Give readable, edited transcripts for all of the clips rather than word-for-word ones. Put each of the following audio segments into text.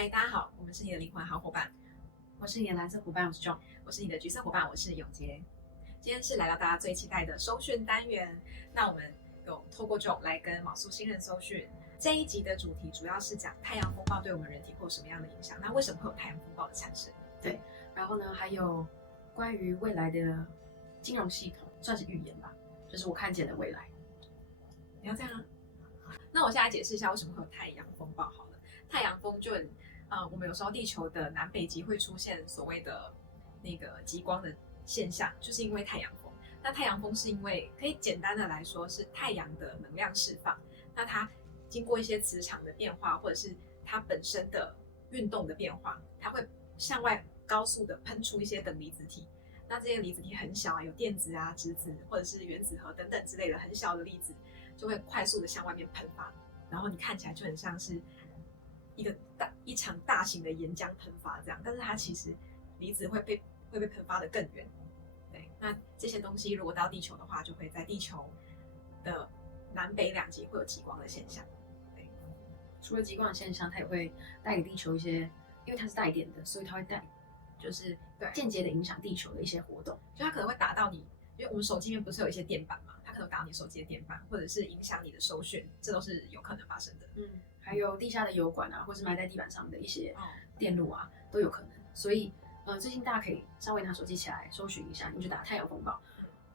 嗨，大家好，我们是你的灵魂好伙伴，我是你的蓝色伙伴，我是 John。我是你的橘色伙伴，我是永杰。今天是来到大家最期待的收讯单元，那我们有透过 John 来跟卯宿星人收讯。这一集的主题主要是讲太阳风暴对我们人体会有什么样的影响？那为什么会有太阳风暴的产生？对，然后呢，还有关于未来的金融系统，算是预言吧，就是我看见的未来。你要这样啊？那我现在解释一下为什么会有太阳风暴好了。太阳风就我们有时候地球的南北极会出现所谓的那个极光的现象，就是因为太阳风。那太阳风是因为可以简单的来说是太阳的能量释放，那它经过一些磁场的变化，或者是它本身的运动的变化，它会向外高速的喷出一些等离子体。那这些离子体很小啊，有电子啊、质子或者是原子核等等之类的很小的粒子，就会快速的向外面喷发，然后你看起来就很像是一场大型的岩浆喷发这样，但是它其实离子会被喷发的更远。对，那这些东西如果到地球的话，就会在地球的南北两极会有极光的现象。对，除了极光的现象，它也会带给地球一些，因为它是带电的，所以它会就是间接的影响地球的一些活动，就它可能会打到你，因为我们手机里面不是有一些电板嘛，它可能打到你手机的电板，或者是影响你的收讯，这都是有可能发生的。还有地下的油管啊，或是埋在地板上的一些电路啊，都有可能。所以最近大家可以稍微拿手机起来搜寻一下，你就打太阳风暴，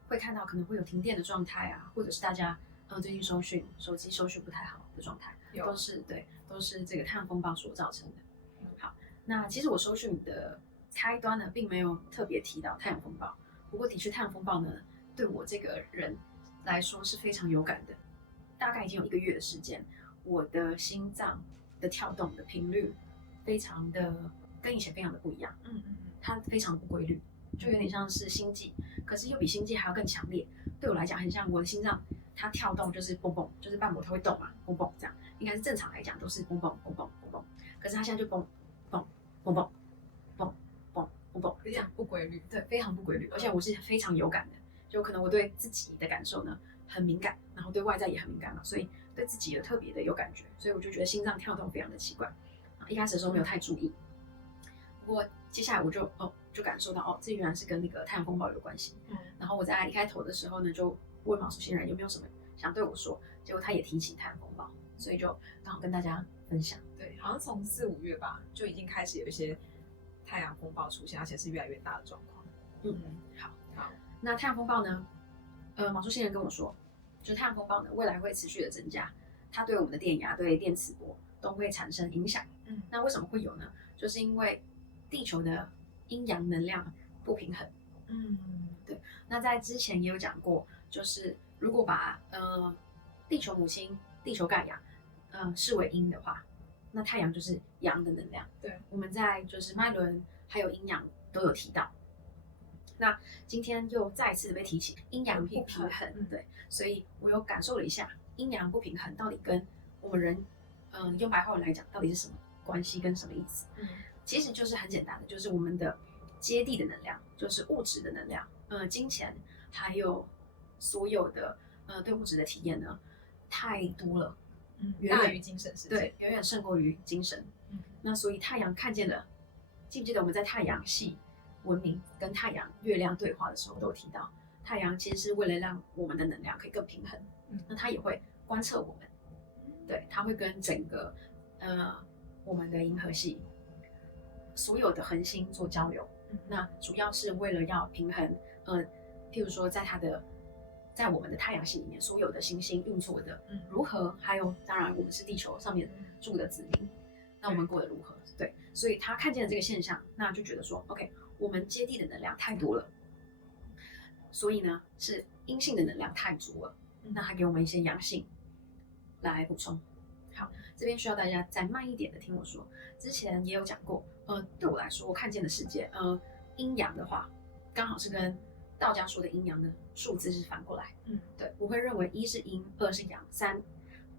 会看到可能会有停电的状态啊，或者是大家最近手机收讯不太好的状态，都是这个太阳风暴所造成的。好，那其实我收讯的开端呢，并没有特别提到太阳风暴，不过的确太阳风暴呢，对我这个人来说是非常有感的。大概已经有1个月的时间，我的心脏的跳动的频率非常的跟以前非常的不一样。它非常不规律，就有点像是心悸，可是又比心悸还要更强烈。对我来讲，很像我的心脏它跳动就是蹦蹦，就是瓣膜它会动嘛，蹦蹦这样，应该是正常来讲都是蹦蹦蹦蹦蹦蹦，可是它现在就蹦蹦蹦蹦蹦蹦蹦蹦，这样不规律，对，非常不规律，而且我是非常有感的，就可能我对自己的感受呢很敏感，然后对外在也很敏感嘛，所以对自己也特别的有感觉，所以我就觉得心脏跳动非常的奇怪。一开始的时候没有太注意，不过接下来我就感受到这原来是跟那个太阳风暴有关系。然后我在一开头的时候呢，就问卯宿星人有没有什么想对我说，结果他也提起太阳风暴，所以就刚好跟大家分享。对，好像从4、5月吧，就已经开始有一些太阳风暴出现，而且是越来越大的状况。好，那太阳风暴呢？卯宿星人跟我说，就是太阳风暴呢，未来会持续的增加，它对我们的电压、对电磁波都会产生影响。那为什么会有呢？就是因为地球的阴阳能量不平衡。对。那在之前也有讲过，就是如果把地球母亲、地球盖亚视为阴的话，那太阳就是阳的能量。对，我们在就是脉轮还有阴阳都有提到。那今天又再一次的被提起阴阳不平衡，对，所以我有感受了一下阴阳不平衡到底跟我们人，用白话文来讲，到底是什么关系跟什么意思？其实就是很简单的，就是我们的接地的能量，就是物质的能量，金钱还有所有的对物质的体验呢，太多了，大于精神世界，对，远远胜过于精神。那所以太阳看见了，记不记得我们在太阳系文明跟太阳、月亮对话的时候都有提到，太阳其实是为了让我们的能量可以更平衡。那它也会观测我们，对，它会跟整个我们的银河系所有的恒星做交流。那主要是为了要平衡，譬如说在我们的太阳系里面所有的行星运作的如何，还有当然我们是地球上面住的子民，那我们过得如何？对，所以他看见了这个现象，那就觉得说 OK， 我们接地的能量太多了，所以呢是阴性的能量太足了，那他给我们一些阳性来补充。好，这边需要大家再慢一点的听我说。之前也有讲过，对我来说，我看见的世界，阴阳的话，刚好是跟道家说的阴阳的数字是反过来。对，我会认为1是阴，2是阳，3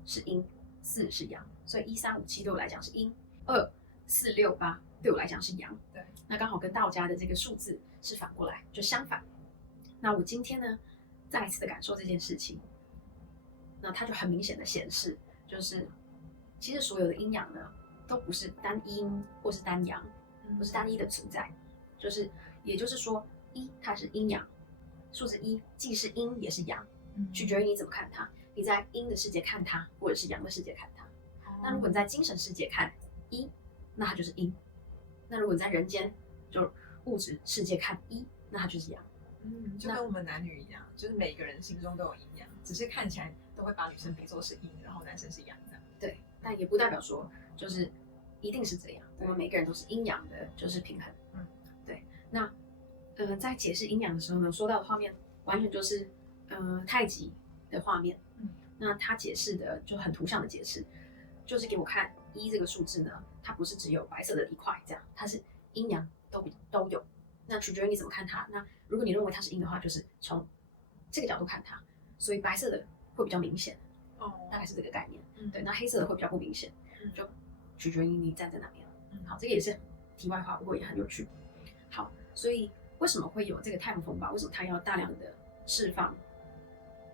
是阴，4是阳，所以1、3、5、7对我来讲是阴，2、4、6、8对我来讲是阳。对，那刚好跟道家的这个数字是反过来，就相反。那我今天呢，再一次的感受这件事情，那它就很明显的显示，就是其实所有的阴阳呢，都不是单阴或是单阳，不是单一的存在，也就是说，它是阴阳，数字1既是阴也是阳，取决于你怎么看它。你在阴的世界看它，或者是阳的世界看它。那如果你在精神世界看1，那它就是阴；那如果你在人间就物质世界看1，那它就是阳。就跟我们男女一样，就是每个人心中都有阴阳，只是看起来都会把女生比作是阴，然后男生是阳这样。对，但也不代表说就是一定是这样。我们每个人都是阴阳的，就是平衡。对。那在解释阴阳的时候呢，说到的画面完全就是太极的画面。那他解释的就很图像的解释，就是给我看1这个数字呢，它不是只有白色的一块这样，它是阴阳都有。那取决于你怎么看它。那如果你认为它是阴的话，就是从这个角度看它，所以白色的会比较明显，大概是这个概念。对，那黑色的会比较不明显，就取决于你站在哪边。好，这个也是题外话，不过也很有趣。好，所以为什么会有这个太阳风暴？为什么它要大量的释放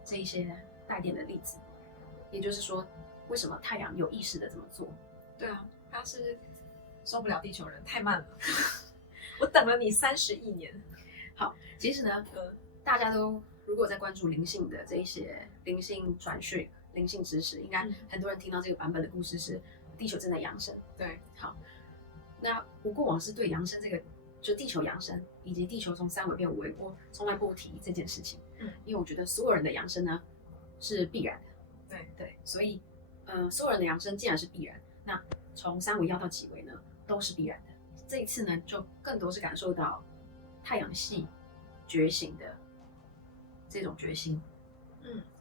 这一些带电的粒子？也就是说，为什么太阳有意识的这么做？对啊，它是受不了地球人太慢了。我等了你30亿年。好，其实呢，大家都如果在关注灵性的这一些灵性传讯、灵性知识，应该很多人听到这个版本的故事是地球正在扬升。对，好，那我过往是对扬升这个，就地球扬升以及地球从3维变5维，我从来不提这件事情。因为我觉得所有人的扬升呢是必然的。对，所以所有人的扬升既然是必然，那从3维要到几维呢，都是必然的。这一次呢，就更多是感受到太阳系觉醒的这种决心。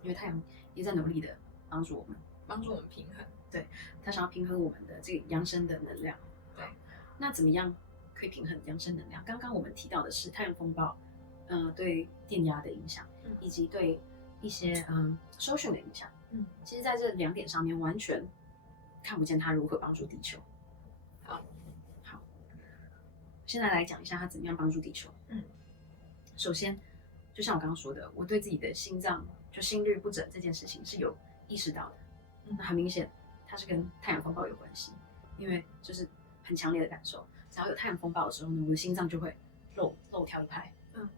因为太阳也在努力的帮助我们平衡。对，他想要平衡我们的这个扬升的能量。对，那怎么样可以平衡扬升能量？刚刚我们提到的是太阳风暴，对电压的影响，以及对一些收讯的影响。其实在这2点上面完全看不见它如何帮助地球。好，现在来讲一下它怎么样帮助地球。首先，就像我刚刚说的，我对自己的心脏就心律不整这件事情是有意识到的。那很明显，它是跟太阳风暴有关系，因为就是很强烈的感受，只要有太阳风暴的时候呢，我的心脏就会漏跳一拍。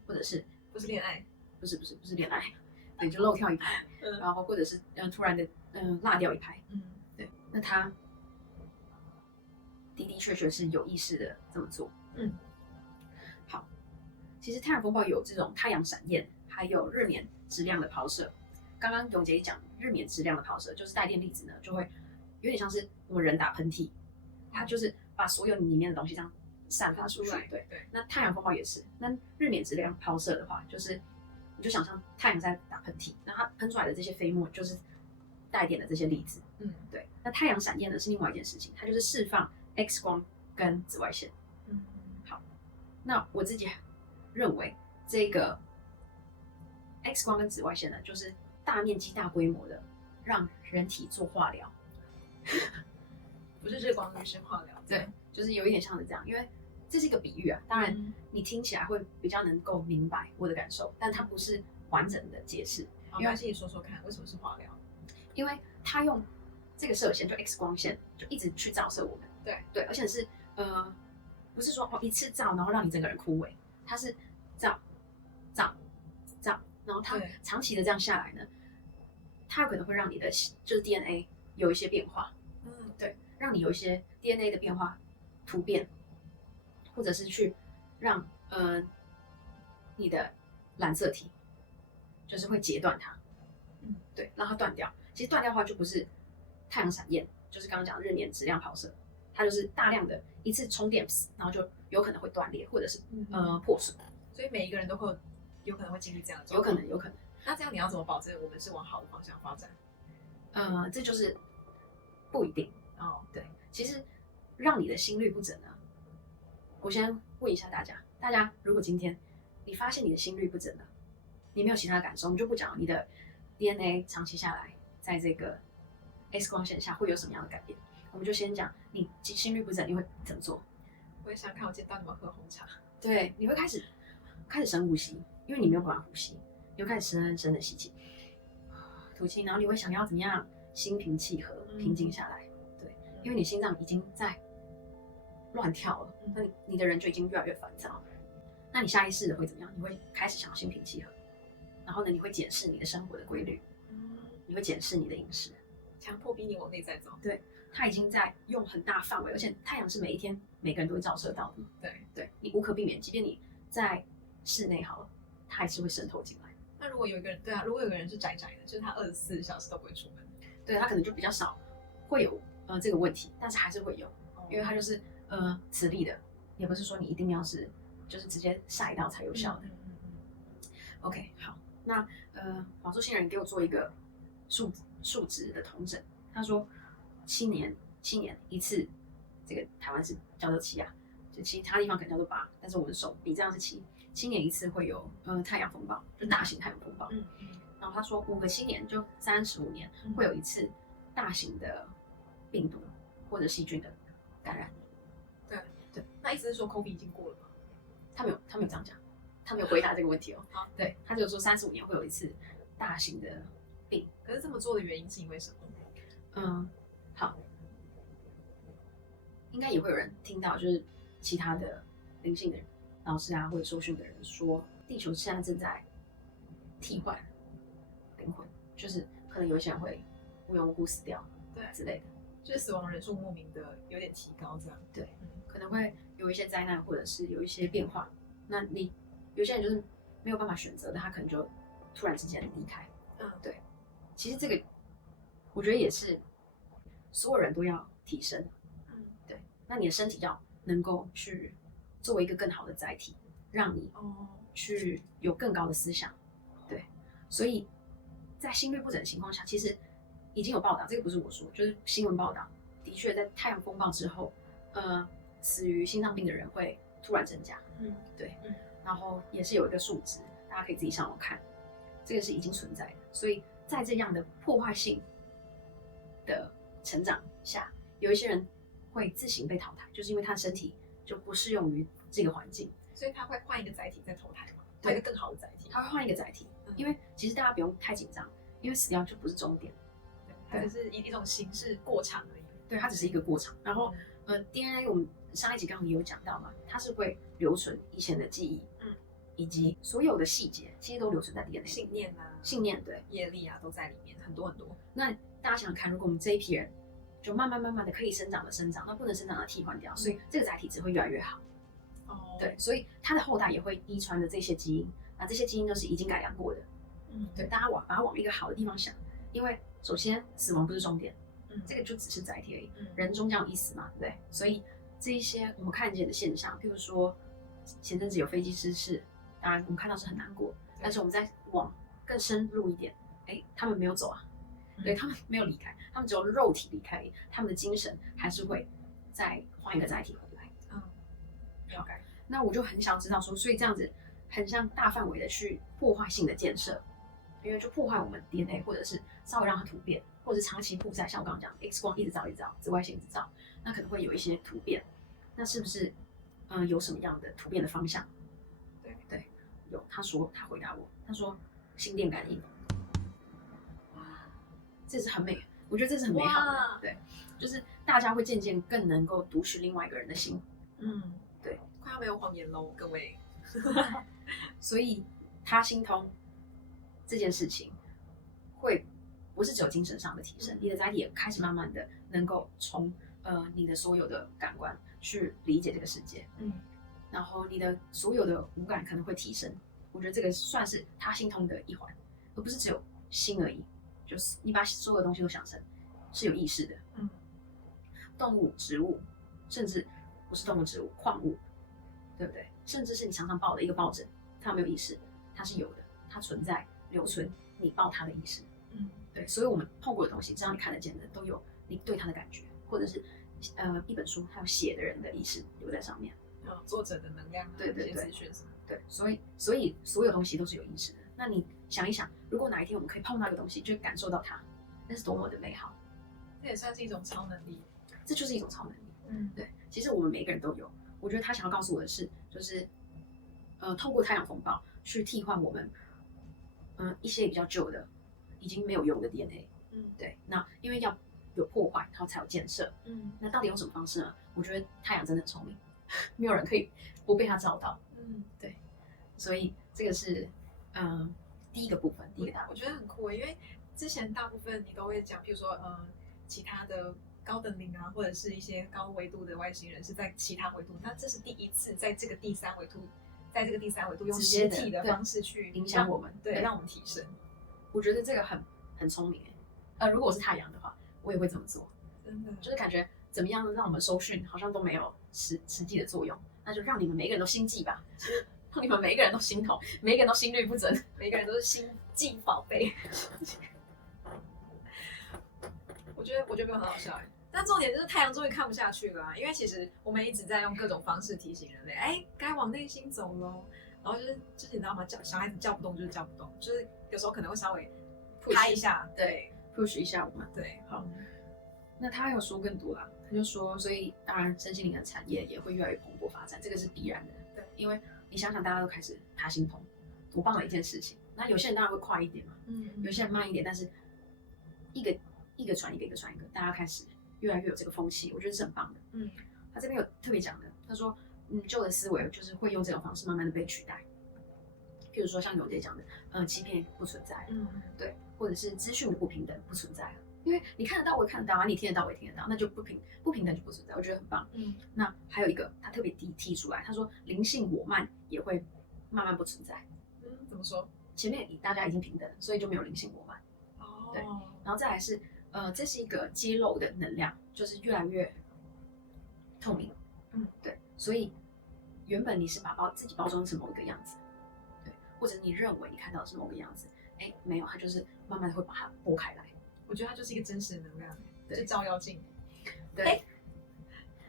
或者是不是恋爱，不是恋爱，对，就漏跳一拍。然后或者是突然的落掉一拍。对，那他的确是有意识的这么做。好，其实太阳风暴有这种太阳闪焰，还有日冕质量的抛射。刚刚永杰讲日冕质量的抛射，就是带电粒子呢，就会有点像是我们人打喷嚏，它就是把所有里面的东西这样散发出去。对，那太阳风暴也是。那日冕质量抛射的话，就是你就想象太阳在打喷嚏，那它喷出来的这些飞沫就是带电的这些粒子。对。那太阳闪焰呢是另外一件事情，它就是释放 X 光跟紫外线。好，那我自己认为这个 X 光跟紫外线呢，就是大面积、大规模的让人体做化疗。不是日光浴，是化疗。对，就是有一点像是这样，因为这是一个比喻啊。当然，你听起来会比较能够明白我的感受，但它不是完整的解释。没关系，你说说看，为什么是化疗？因为它用这个射线，就 X 光线，就一直去照射我们。对，而且是不是说一次照，然后让你整个人枯萎，它是照，然后它长期的这样下来呢，它有可能会让你的就是 DNA 有一些变化。对，让你有一些 DNA 的变化突变，或者是去让你的染色体就是会截断它。对，让它断掉。其实断掉的话就不是太阳闪焰，就是刚刚讲的日冕质量抛射，它就是大量的一次充电，然后就有可能会断裂，或者是破损。所以每一个人都会有可能会经历这样的状况。有可能。那这样你要怎么保证我们是往好的方向发展？这就是不一定。对，其实让你的心律不整呢，我先问一下大家如果今天你发现你的心律不整了，你没有其他的感受，我们就不讲你的 DNA 长期下来在这个 X 光线下会有什么样的改变，我们就先讲你心律不整你会怎么做。我也想看我今天到底有没有喝红茶。对，你会开始深呼吸，因为你没有办法呼吸，你会开始深深的吸气，吐气，然后你会想要怎么样心平气和，平静下来。对，因为你心脏已经在乱跳了，那你的人就已经越来越烦躁了。那你下意识的会怎么样？你会开始想要心平气和，然后呢，你会检视你的生活的规律，你会检视你的饮食，强迫逼你往内在走。对，它已经在用很大范围，而且太阳是每一天每个人都会照射到的。对，你无可避免，即便你在室内好了，它还是会渗透进来。那如果有一个人，对啊，如果有个人是宅宅的，就是他24小时都不会出门，对他可能就比较少会有这个问题，但是还是会有，因为他就是磁力的，也不是说你一定要是就是直接晒到才有效的。OK， 好，那网速星人给我做一个数值的统整，他说7年一次，这个台湾是叫做7啊，就其他地方可能叫做8，但是我们手比这样是7年一次会有太阳风暴，就大型太阳风暴。然后他说5个7年就35年会有一次大型的病毒或者细菌的感染。对，那意思是说 COVID 已经过了吗？他没有这样讲，他没有回答这个问题哦。好，对，他只有说35年会有一次大型的病。可是这么做的原因是因为什么？好，应该也会有人听到，就是其他的灵性的老师啊，或者受训的人说，地球现在正在替换灵魂，就是可能有一些人会无缘无故死掉，对之类的，就是死亡人数莫名的有点提高，这样。对，可能会有一些灾难，或者是有一些变化。那有些人就是没有办法选择的，他可能就突然之间离开。对，其实这个我觉得也是所有人都要提升。对，那你的身体要能够去作为一个更好的载体，让你去有更高的思想。对，所以在心律不整的情况下，其实已经有报道，这个不是我说，就是新闻报道，的确在太阳风暴之后，死于心脏病的人会突然增加。对，然后也是有一个数值，大家可以自己上网看，这个是已经存在的。所以在这样的破坏性的成长下，有一些人会自行被淘汰，就是因为他的身体就不适用于这个环境，所以他会换一个载体再投胎嘛，换一个更好的载体。他会换一个载体，因为其实大家不用太紧张，因为死掉就不是终点，它只是一种形式过场而已。对，它只是一个过程。然后DNA 我们上一集刚刚也有讲到嘛，它是会留存以前的记忆，以及所有的细节其实都留存在 DNA， 信念对，业力啊都在里面，很多很多。那大家想想看，如果我们这一批人就慢慢的可以生长的生长，那不能生长的替换掉，所以这个载体只会越来越好。对，所以他的后代也会遗传的这些基因，那这些基因都是已经改良过的。对，大家把它往一个好的地方想，因为首先死亡不是终点，这个就只是载体而已，人终将有一死嘛，对不对？所以这一些我们看见的现象，譬如说前阵子有飞机失事，当然我们看到是很难过，但是我们再往更深入一点，他们没有走啊，对，他们没有离开，他们只有肉体离开，他们的精神还是会再换一个载体回来。了解。那我就很想知道说，所以这样子很像大范围的去破坏性的建设，因为就破坏我们 DNA， 或者是稍微让它突变，或者是长期曝晒，像我刚刚讲 X 光一直照，紫外线一直照，那可能会有一些突变。那是不是有什么样的突变的方向？对，有。他回答我，他说心电感应。这是很美，我觉得这是很美好的。对，就是大家会渐渐更能够读取另外一个人的心。对，快要没有谎言喽，各位。所以他心通这件事情，会不是只有精神上的提升，你的载体也开始慢慢的能够从你的所有的感官去理解这个世界，然后你的所有的五感可能会提升。我觉得这个算是他心通的一环，而不是只有心而已。就是你把所有的东西都想成是有意识的，动物、植物，甚至不是动物、植物，矿物，对不对？甚至是你常常抱的一个抱枕，它没有意识，它是有的，它存在留存你抱它的意识。对，所以我们透过的东西，只要你看得见的，都有你对它的感觉，或者是一本书，还有写的人的意识留在上面，作者的能量，对，资讯什么，对，所以所有东西都是有意识的。那你想一想，如果哪一天我们可以碰到一个东西，就感受到它，那是多么的美好。这也算是一种超能力，这就是一种超能力。对，其实我们每个人都有。我觉得他想要告诉我的是，就是透过太阳风暴去替换我们一些比较旧的、已经没有用的 DNA。对，那因为要有破坏，然后才有建设。那到底用什么方式呢？我觉得太阳真的很聪明，没有人可以不被它照到。对，所以这个是第一个部分，第一个大部分。我觉得很酷，因为之前大部分你都会讲，比如说其他的高等灵啊，或者是一些高维度的外星人是在其他维度，那这是第一次在这个第三维度，用实体的方式去影响我们，对，让我们提升。我觉得这个很聪明如果我是太阳的话，我也会这么做。真的，就是感觉怎么样让我们收讯好像都没有实际的作用，那就让你们每个人都心悸吧，让你们每个人都心痛，每个人都心律不整，每个人都是心悸宝贝。我觉得没有很好笑但重点就是太阳终于看不下去了因为其实我们一直在用各种方式提醒人类，该往内心走咯。然后就是你知道吗？小孩子叫不动就是叫不动，就是有时候可能会稍微拍一下，对 ，push 一下我们。对，好。那他还有说更多啦，他就说，所以当然身心灵的产业也会越来越蓬勃发展，这个是必然的。对，因为你想想，大家都开始爬行棚，多棒的一件事情。那有些人当然会快一点嘛，有些人慢一点，但是一个传一个，一个传一个，大家开始越来越有这个风气，我觉得是很棒的。他这边有特别讲的，他说，旧的思维就是会用这种方式慢慢的被取代。譬如说像永杰讲的，欺骗不存在，对，或者是资讯的不平等不存在了，因为你看得到我也看得到啊，你听得到我也听得到，那就不平等就不存在，我觉得很棒。那还有一个他特别提出来，他说灵性我慢也会慢慢不存在。怎么说？前面大家已经平等了，所以就没有灵性我慢。对，然后再来是这是一个揭露的能量，就是越来越透明。对，所以原本你是把自己包装成某一个样子。或者你认为你看到的是某个样子，没有，它就是慢慢的会把它拨开来。我觉得它就是一个真实的能量，是照妖镜。对，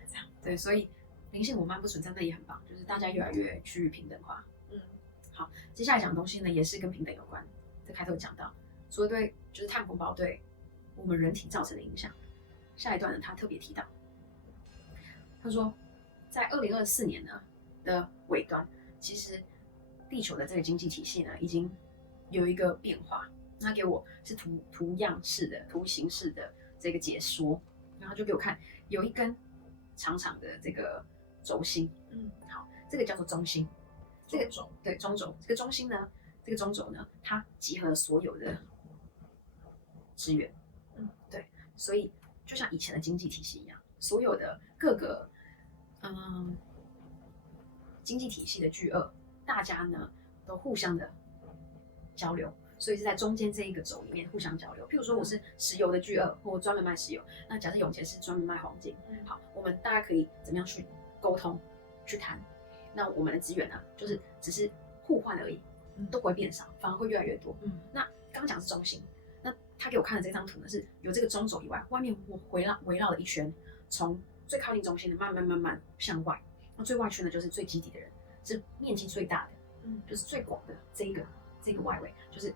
这样对，所以灵性我慢不存在，那也很棒，就是大家越来越趋于平等化。好，接下来讲的东西呢，也是跟平等有关。在开头讲到，所以对，就是碳风暴对我们人体造成的影响。下一段呢，他特别提到，他说，在2024年呢的尾端，其实地球的这个经济体系呢，已经有一个变化。他给我是图样式的、图形式的这个解说，然后就给我看有一根长长的这个轴心，好，这个叫做中心，这个轴对中轴，这个中心呢，这个中轴呢，它集合了所有的资源，对，所以就像以前的经济体系一样，所有的各个经济体系的巨鳄。大家呢都互相的交流，所以是在中间这一个轴里面互相交流。譬如说我是石油的巨鳄，或我专门卖石油，那假设永杰是专门卖黄金，好，我们大家可以怎么样去沟通、去谈？那我们的资源呢，就是只是互换而已，都不会变少，反而会越来越多。那刚刚讲是中心，那他给我看的这张图呢，是有这个中轴以外，外面围绕了一圈，从最靠近中心的慢慢向外，那最外圈呢就是最基底的人。是面积最大的，就是最广的这个外围，就是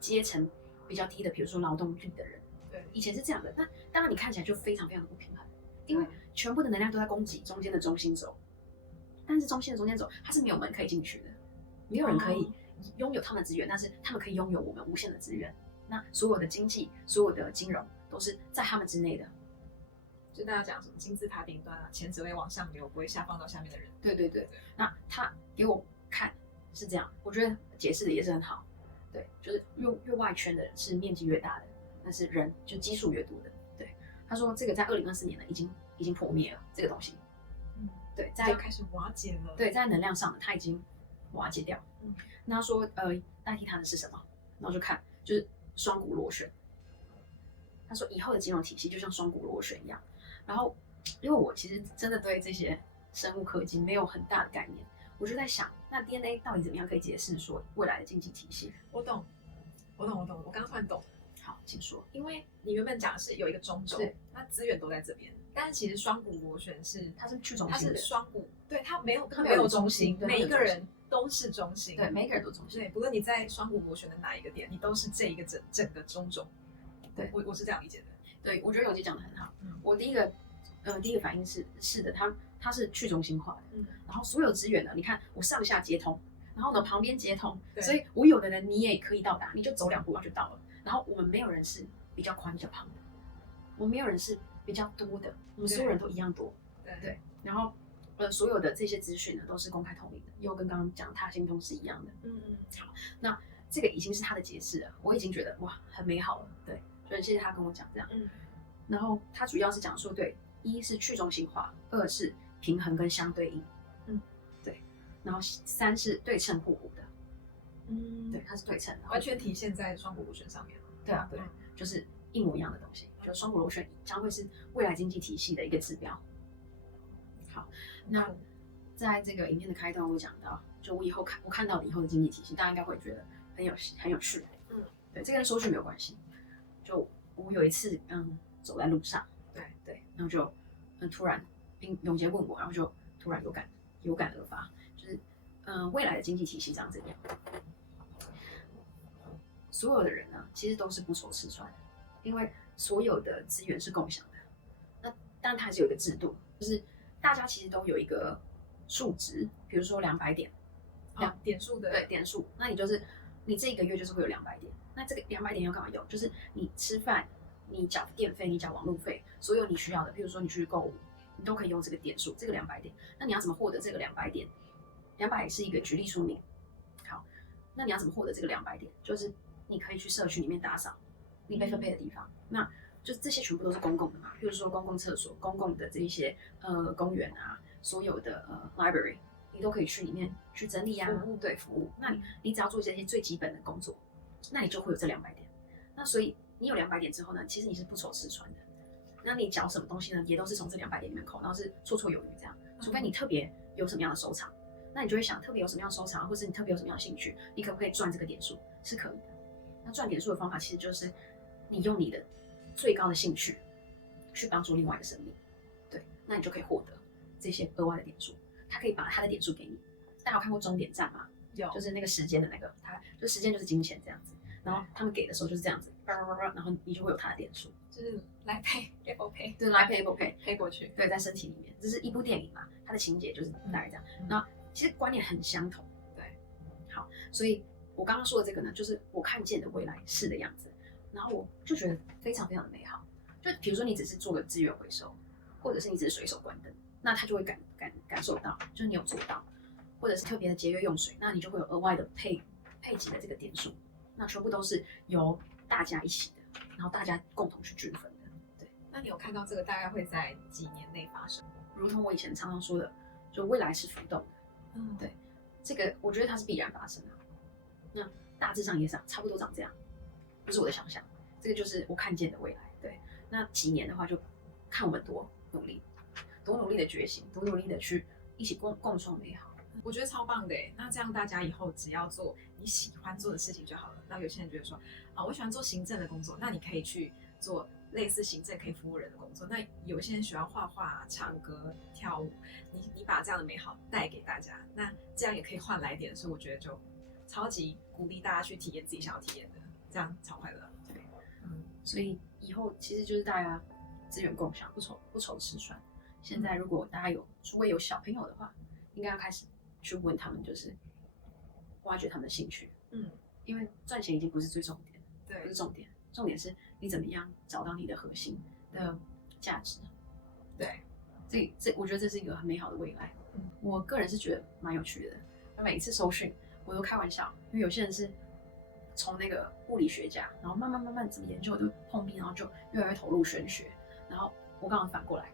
阶层比较低的，比如说劳动力的人，对，以前是这样的。那当然你看起来就非常非常的不平衡，因为全部的能量都在供给中间的中心轴，但是中心的中间轴它是没有门可以进去的，没有人可以拥有他们的资源，但是他们可以拥有我们无限的资源。那所有的经济、所有的金融都是在他们之内的。就大家讲什么金字塔顶端啊，钱只会往上流，不会下放到下面的人。对，那他给我看是这样，我觉得解释的也是很好。对，就是越外圈的人是面积越大的，但是人就基数越多的。对，他说这个在2024年呢已经破灭了这个东西。对，在开始瓦解了。对，在能量上呢，它已经瓦解掉。那他说代替它的是什么？然后就看就是双股螺旋。他说以后的金融体系就像双股螺旋一样。然后，因为我其实真的对这些生物科技没有很大的概念，我就在想，那 DNA 到底怎么样可以解释说未来的经济体系？我懂，我刚刚突然懂。好，请说。因为你原本讲的是有一个中轴，那资源都在这边，但是其实双股螺旋是它是去中心的，它是双股，对，它没有中心，每一个人都是中心，对，每一个人都中心，对，不论你在双股螺旋的哪一个点，你都是这一个整个中轴。对，我是这样理解的。对，我觉得永杰讲的很好。我第一个反应是的，它是去中心化的。然后所有资源呢，你看我上下接通，然后呢旁边接通，所以我有的人你也可以到达，你就走2步就到了。然后我们没有人是比较宽比较胖的，我们没有人是比较多的，我们所有人都一样多。对，然后所有的这些资讯呢都是公开透明的，又跟刚刚讲他心通是一样的。好，那这个已经是他的解释了，我已经觉得哇很美好了。对，所以谢谢他跟我讲这样。然后他主要是讲说，对，一是去中心化，二是平衡跟相对应。对，然后三是对称互补的。对，它是对称的，完全体现在双股螺旋上面。对啊，对，就是一模一样的东西，就双股螺旋将会是未来经济体系的一个指标。好，那在这个影片的开端，我讲到，就我看到了以后的经济体系，大家应该会觉得很有趣。对，这跟收据没有关系。就我有一次，走在路上，对，然后就突然永杰问我，然后就突然有感而发，就是未来的经济体系长怎样？所有的人呢，其实都是不愁吃穿，因为所有的资源是共享的。那当然它还是有一个制度，就是大家其实都有一个数值，比如说200点，点数的，对，点数。那你就是你这一个月就是会有200点，那这个200点要干嘛用？就是你吃饭、你缴电费、你缴网路费，所有你需要的，比如说你去购物，你都可以用这个点数，这个200点。那你要怎么获得这个200点？200是一个举例说明。好，那你要怎么获得这个200点？就是你可以去社区里面打扫你被分配的地方，那就是这些全部都是公共的嘛，比如说公共厕所、公共的这一些公园啊，所有的library， 你都可以去里面去整理啊，对，服务。那你只要做这些最基本的工作，那你就会有这200点。那所以你有200点之后呢，其实你是不愁吃穿的。那你缴什么东西呢，也都是从这200点里面扣，然后是绰绰有余这样。除非你特别有什么样的收藏，那你就会想特别有什么样的收藏，或是你特别有什么样的兴趣，你可不可以赚这个点数？是可以的。那赚点数的方法其实就是你用你的最高的兴趣去帮助另外一个生命，对，那你就可以获得这些额外的点数。他可以把他的点数给你。大家有看过终点站吗？有，就是那个时间的那个，他就时间就是金钱这样子。然后他们给的时候就是这样子，然后你就会有他的点数，就是来 Apple Pay， 对，来 Apple Pay 过去，对，在身体里面，这是一部电影嘛，它的情节就是大概这样。那其实观念很相同，对，好，所以我刚刚说的这个呢，就是我看见的未来式的样子，然后我就觉得非常非常的美好。就比如说你只是做个资源回收，或者是你只是随手关灯，那他就会感受到，就是你有做到，或者是特别的节约用水，那你就会有额外的配给的这个点数，那全部都是由大家一起的，然后大家共同去均分的。对，那你有看到这个大概会在几年内发生？如同我以前常常说的，就未来是浮动的。对，这个我觉得它是必然发生的。那大致上也差不多长这样，不是我的想象，这个就是我看见的未来。对，那几年的话就看我们多努力的觉醒，多努力的去一起共创美好。我觉得超棒的耶。那这样大家以后只要做你喜欢做的事情就好了。那有些人觉得说我喜欢做行政的工作，那你可以去做类似行政可以服务人的工作。那有些人喜欢画画、唱歌、跳舞，你把这样的美好带给大家，那这样也可以换来点，所以我觉得就超级鼓励大家去体验自己想要体验的，这样超快乐。对，所以以后其实就是大家资源共享，不愁吃穿。现在如果大家如果有小朋友的话，应该要开始去问他们，就是挖掘他们的兴趣。因为赚钱已经不是最重点，对，不是重点，重点是你怎么样找到你的核心的价值。对，我觉得这是一个很美好的未来。我个人是觉得蛮有趣的。每一次搜讯，我都开玩笑，因为有些人是从那个物理学家，然后慢慢怎么研究就碰壁，然后就越来越投入玄学。然后我刚好反过来，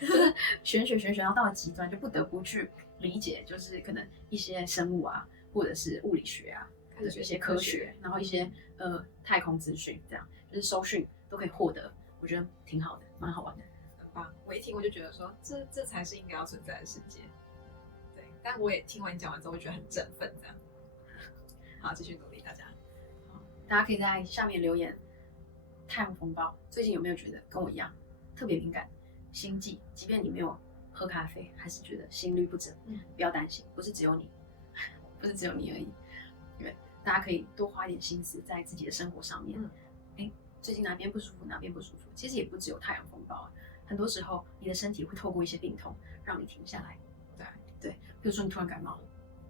就是玄学，然后到了极端，就不得不去理解，就是可能一些生物啊，或者是物理学啊，或者是一些科学，然后一些太空资讯，这样就是搜讯都可以获得，我觉得挺好的，蛮好玩的，很棒。我一听我就觉得说，这才是应该要存在的世界。对，但我也听完你讲完之后，我觉得很振奋，这样。好，继续努力，大家。大家可以在下面留言，太阳风暴最近有没有觉得跟我一样特别敏感、心悸？即便你没有喝咖啡，还是觉得心律不整，不要担心，不是只有你，不是只有你而已。对，大家可以多花一点心思在自己的生活上面。最近哪边不舒服，哪边不舒服？其实也不只有太阳风暴啊，很多时候你的身体会透过一些病痛让你停下来。对，比如说你突然感冒了，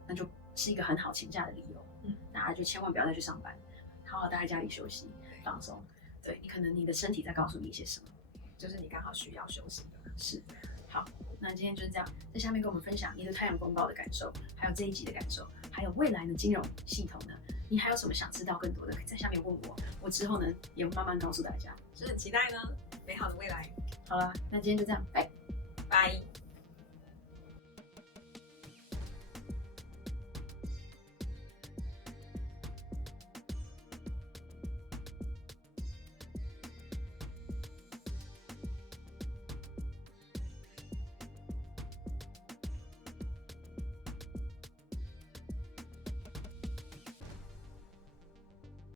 那就是一个很好请假的理由。大家就千万不要再去上班，好好待在家里休息、放松。对，你可能你的身体在告诉你一些什么。就是你刚好需要休息的。是，好，那今天就是这样，在下面跟我们分享你对太阳风暴的感受，还有这一集的感受，还有未来的金融系统呢，你还有什么想知道更多的，可以在下面问我，我之后呢也会慢慢告诉大家，是很期待呢，美好的未来。好了，那今天就这样，拜。